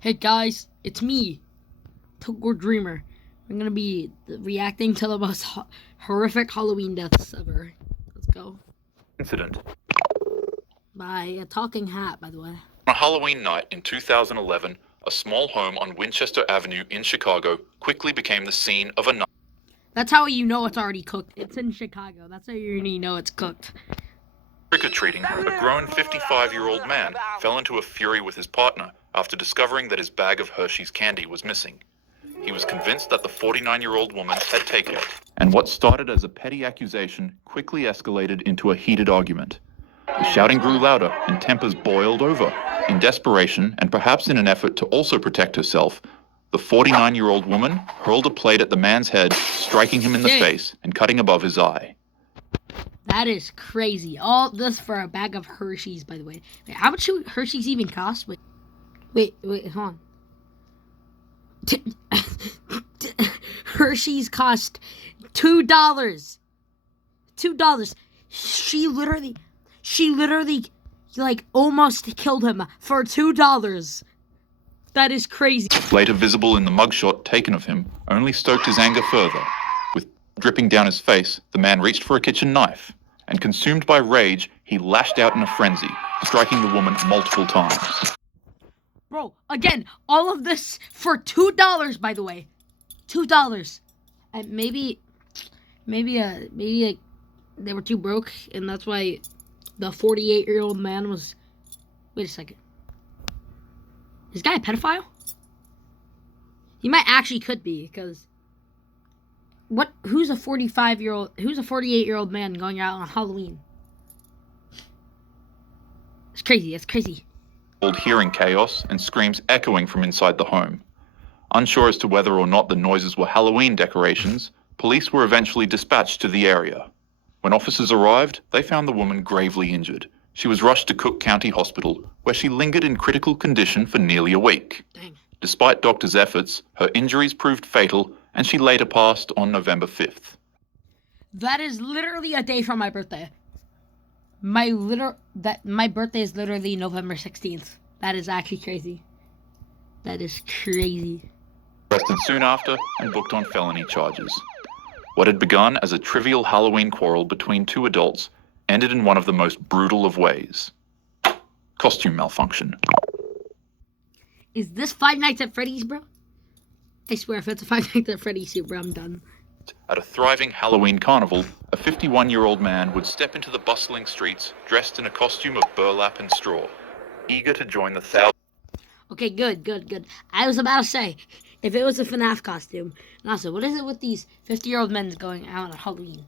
Hey guys, it's me, Tokyo Dreamer. I'm gonna be reacting to the most horrific Halloween deaths ever. Let's go. Incident. By a talking hat, by the way. On a Halloween night in 2011, a small home on Winchester Avenue in Chicago quickly became the scene of a night. That's how you know it's already cooked. It's in Chicago. That's how you already know it's cooked. Trick-or-treating, a grown 55-year-old man fell into a fury with his partner after discovering that his bag of Hershey's candy was missing. He was convinced that the 49-year-old woman had taken it. And what started as a petty accusation quickly escalated into a heated argument. The shouting grew louder and tempers boiled over. In desperation, and perhaps in an effort to also protect herself, the 49-year-old woman hurled a plate at the man's head, striking him in the face and cutting above his eye. That is crazy. All this for a bag of Hershey's, by the way. Wait, how much should Hershey's even cost? Wait, hold on. Hershey's cost $2. $2. She literally, like, almost killed him for $2. That is crazy. Later visible in the mugshot taken of him, only stoked his anger further. With dripping down his face, the man reached for a kitchen knife, and consumed by rage, he lashed out in a frenzy, striking the woman multiple times. Bro, again, all of this for $2, by the way. $2. And maybe like, they were too broke, and that's why the 48-year-old man was... Wait a second. Is this guy a pedophile? He might actually could be, because... Who's a 48-year-old man going out on Halloween? It's crazy, it's crazy. Hearing chaos and screams echoing from inside the home. Unsure as to whether or not the noises were Halloween decorations, police were eventually dispatched to the area. When officers arrived, they found the woman gravely injured. She was rushed to Cook County Hospital, where she lingered in critical condition for nearly a week. Dang. Despite doctors' efforts, her injuries proved fatal, and she later passed on November 5th. That is literally a day from my birthday. My birthday is literally November 16th. That is actually crazy. That is crazy. Arrested soon after and booked on felony charges. What had begun as a trivial Halloween quarrel between two adults ended in one of the most brutal of ways. Costume malfunction. Is this Five Nights at Freddy's, bro? I swear, if it's a Five Nights at Freddy's suit, bro, I'm done. At a thriving Halloween carnival, a 51-year-old man would step into the bustling streets dressed in a costume of burlap and straw, eager to join the thousands. Okay, good. I was about to say, if it was a FNAF costume, and also, what is it with these 50-year-old men going out on Halloween?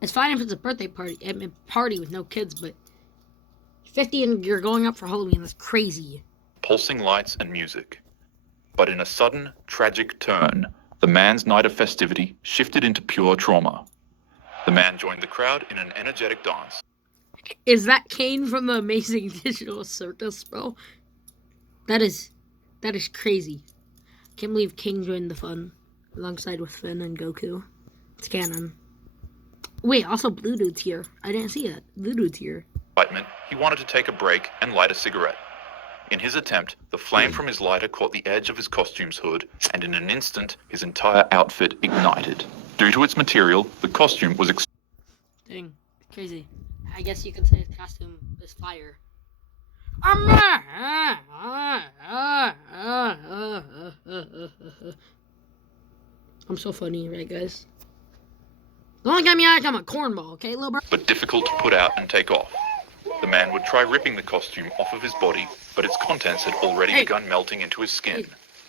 It's fine if it's a birthday party, party with no kids, but 50 and you're going up for Halloween, that's crazy. Pulsing lights and music. But in a sudden, tragic turn, the man's night of festivity shifted into pure trauma. The man joined the crowd in an energetic dance. Is that Kane from the Amazing Digital Circus, bro? That is crazy. Can't believe King joined the fun alongside with Finn and Goku. It's canon. Wait, also Blue Dude's here. I didn't see that. Blue Dude's here. Excitement, he wanted to take a break and light a cigarette. In his attempt, the flame from his lighter caught the edge of his costume's hood, and in an instant, his entire outfit ignited. Due to its material, the costume was Dang, crazy. I guess you could say his costume is fire. I'm so funny, right, guys? Don't look at me like I'm a cornball, okay, little bro? but difficult to put out and take off. The man would try ripping the costume off of his body, but its contents had already begun melting into his skin.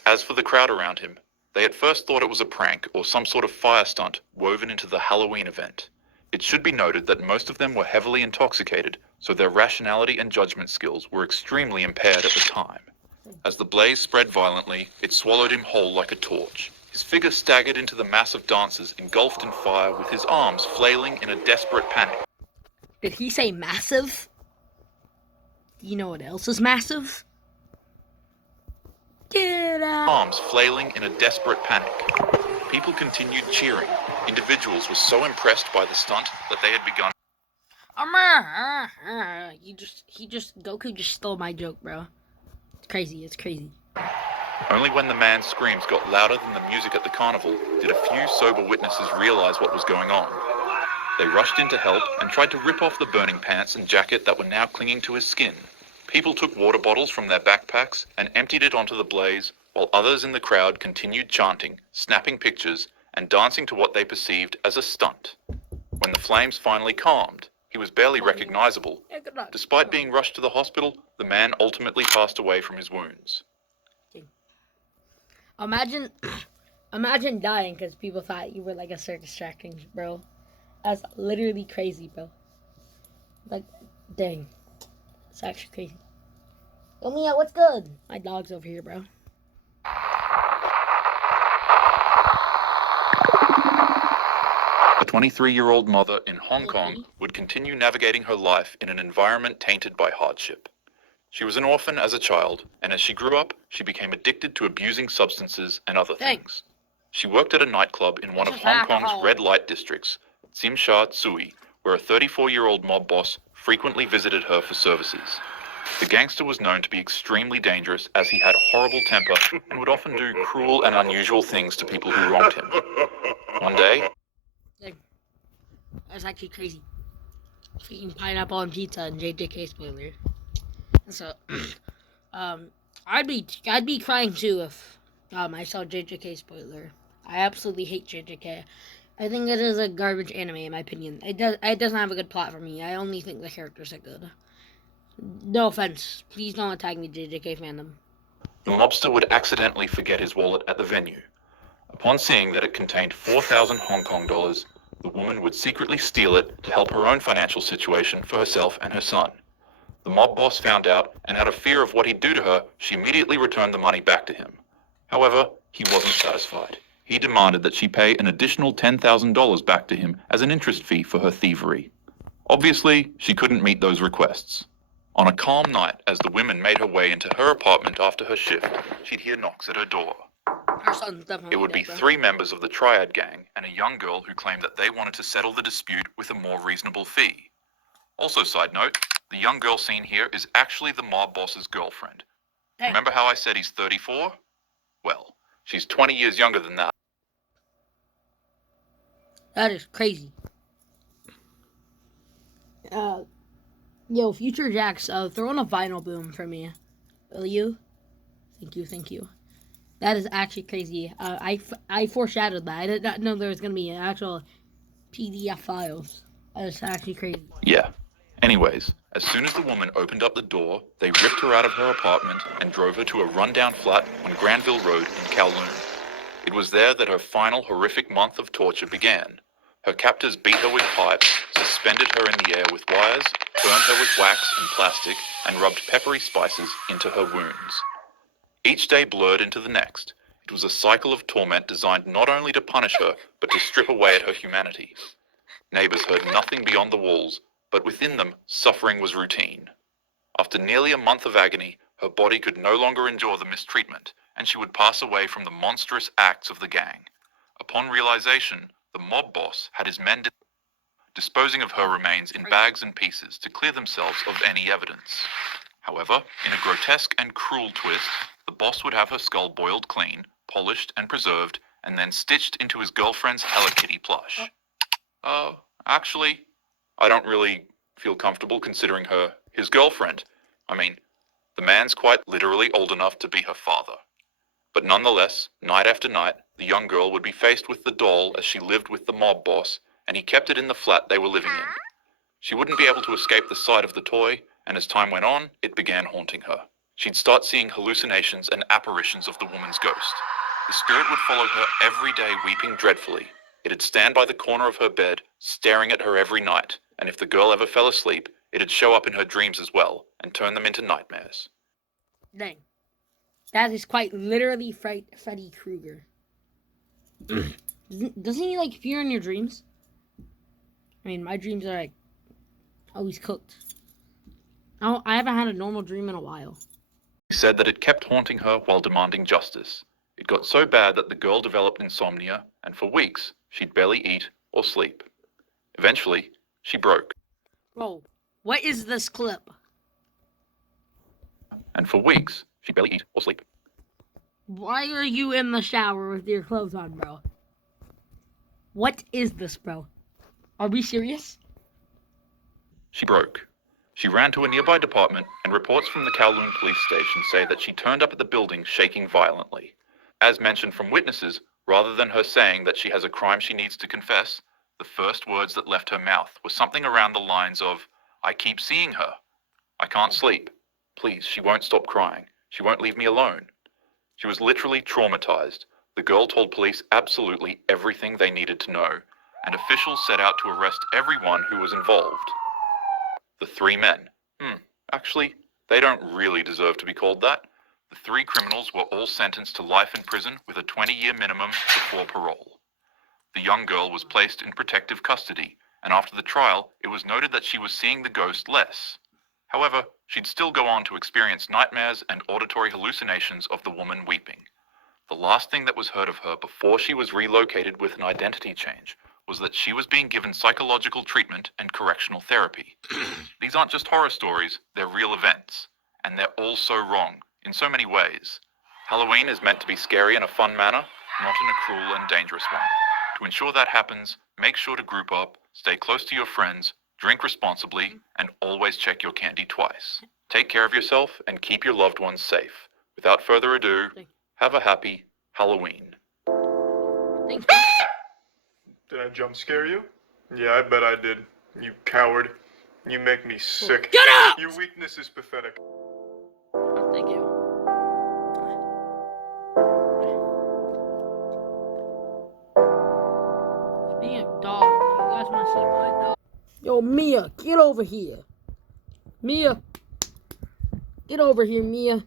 As for the crowd around him, they at first thought it was a prank or some sort of fire stunt woven into the Halloween event. It should be noted that most of them were heavily intoxicated, so their rationality and judgment skills were extremely impaired at the time. As the blaze spread violently, it swallowed him whole like a torch. His figure staggered into the mass of dancers engulfed in fire with his arms flailing in a desperate panic. Did he say massive? Do you know what else is massive? Get out! Arms flailing in a desperate panic. People continued cheering. Individuals were so impressed by the stunt that they had begun. Goku just stole my joke, bro. It's crazy. Only when the man's screams got louder than the music at the carnival did a few sober witnesses realize what was going on. They rushed in to help and tried to rip off the burning pants and jacket that were now clinging to his skin. People took water bottles from their backpacks and emptied it onto the blaze, while others in the crowd continued chanting, snapping pictures, and dancing to what they perceived as a stunt. When the flames finally calmed, he was barely recognizable. Despite being rushed to the hospital, the man ultimately passed away from his wounds. Imagine dying because people thought you were like a circus tracking, bro. That's literally crazy, bro. Like, dang. It's actually crazy. Oh, Mia, what's good? My dog's over here, bro. A 23-year-old mother in Hong Kong would continue navigating her life in an environment tainted by hardship. She was an orphan as a child, and as she grew up, she became addicted to abusing substances and other things. She worked at a nightclub in one of Hong Kong's red light districts, Tsim Sha Tsui, where a 34-year-old mob boss frequently visited her for services. The gangster was known to be extremely dangerous as he had a horrible temper and would often do cruel and unusual things to people who wronged him. One day... That's actually crazy. Freaking pineapple on pizza and JJK spoiler. So, I'd be crying too if I saw JJK spoiler. I absolutely hate JJK. I think it is a garbage anime in my opinion. It doesn't have a good plot for me. I only think the characters are good. No offense. Please don't attack me, JJK fandom. The mobster would accidentally forget his wallet at the venue. Upon seeing that it contained 4,000 Hong Kong dollars, the woman would secretly steal it to help her own financial situation for herself and her son. The mob boss found out, and out of fear of what he'd do to her, she immediately returned the money back to him. However, he wasn't satisfied. He demanded that she pay an additional $10,000 back to him as an interest fee for her thievery. Obviously, she couldn't meet those requests. On a calm night, as the woman made her way into her apartment after her shift, she'd hear knocks at her door. Her son's definitely It would be 3 members of the Triad gang and a young girl who claimed that they wanted to settle the dispute with a more reasonable fee. Also, side note, the young girl seen here is actually the mob boss's girlfriend. Hey. Remember how I said he's 34? Well, she's 20 years younger than that. That is crazy. Yo, Future Jax, throw in a vinyl boom for me. Will you? Thank you. That is actually crazy. I foreshadowed that. I did not know there was going to be actual PDF files. That is actually crazy. Yeah. Anyways, as soon as the woman opened up the door, they ripped her out of her apartment and drove her to a rundown flat on Granville Road in Kowloon. It was there that her final horrific month of torture began. Her captors beat her with pipes, suspended her in the air with wires, burned her with wax and plastic, and rubbed peppery spices into her wounds. Each day blurred into the next. It was a cycle of torment designed not only to punish her, but to strip away at her humanity. Neighbors heard nothing beyond the walls, but within them, suffering was routine. After nearly a month of agony, her body could no longer endure the mistreatment, and she would pass away from the monstrous acts of the gang. Upon realization, the mob boss had his men disposing of her remains in bags and pieces to clear themselves of any evidence. However, in a grotesque and cruel twist, the boss would have her skull boiled clean, polished and preserved, and then stitched into his girlfriend's Hello Kitty plush. Actually, I don't really feel comfortable considering her his girlfriend. I mean, the man's quite literally old enough to be her father. But nonetheless, night after night, the young girl would be faced with the doll as she lived with the mob boss, and he kept it in the flat they were living in. She wouldn't be able to escape the sight of the toy, and as time went on, it began haunting her. She'd start seeing hallucinations and apparitions of the woman's ghost. The spirit would follow her every day, weeping dreadfully. It'd stand by the corner of her bed, staring at her every night, and if the girl ever fell asleep, it'd show up in her dreams as well, and turn them into nightmares. Dang. That is quite literally Freddy Krueger. Doesn't he, like, appear in your dreams? I mean, my dreams are, like, always cooked. I haven't had a normal dream in a while. He said that it kept haunting her while demanding justice. It got so bad that the girl developed insomnia, and for weeks, she'd barely eat or sleep. Eventually, she broke. Bro, what is this clip? And for weeks, she'd barely eat or sleep. Why are you in the shower with your clothes on, bro? What is this, bro? Are we serious? She broke. She ran to a nearby department, and reports from the Kowloon police station say that she turned up at the building shaking violently. As mentioned from witnesses, rather than her saying that she has a crime she needs to confess, the first words that left her mouth were something around the lines of, "I keep seeing her. I can't sleep. Please, she won't stop crying. She won't leave me alone." She was literally traumatized. The girl told police absolutely everything they needed to know, and officials set out to arrest everyone who was involved. The three men. Actually, they don't really deserve to be called that. The three criminals were all sentenced to life in prison with a 20-year minimum before parole. The young girl was placed in protective custody, and after the trial, it was noted that she was seeing the ghost less. However, she'd still go on to experience nightmares and auditory hallucinations of the woman weeping. The last thing that was heard of her before she was relocated with an identity change was that she was being given psychological treatment and correctional therapy. These aren't just horror stories, they're real events. And they're all so wrong, in so many ways. Halloween is meant to be scary in a fun manner, not in a cruel and dangerous one. To ensure that happens, make sure to group up, stay close to your friends, drink responsibly, and always check your candy twice. Take care of yourself and keep your loved ones safe. Without further ado, have a happy Halloween. Thanks. Did I jump scare you? Yeah, I bet I did. You coward. You make me sick. Get up! Your weakness is pathetic. Oh, thank you. Speaking of dog, you guys want to see my dog? Yo, Mia, get over here. Mia. Get over here, Mia.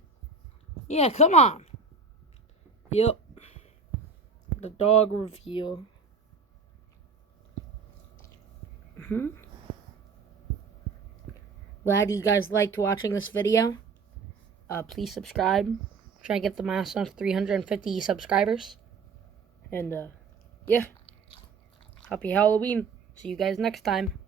Yeah, come on. Yep. The dog reveal. Glad you guys liked watching this video. Please subscribe. Try to get the milestone of 350 subscribers. And, yeah. Happy Halloween. See you guys next time.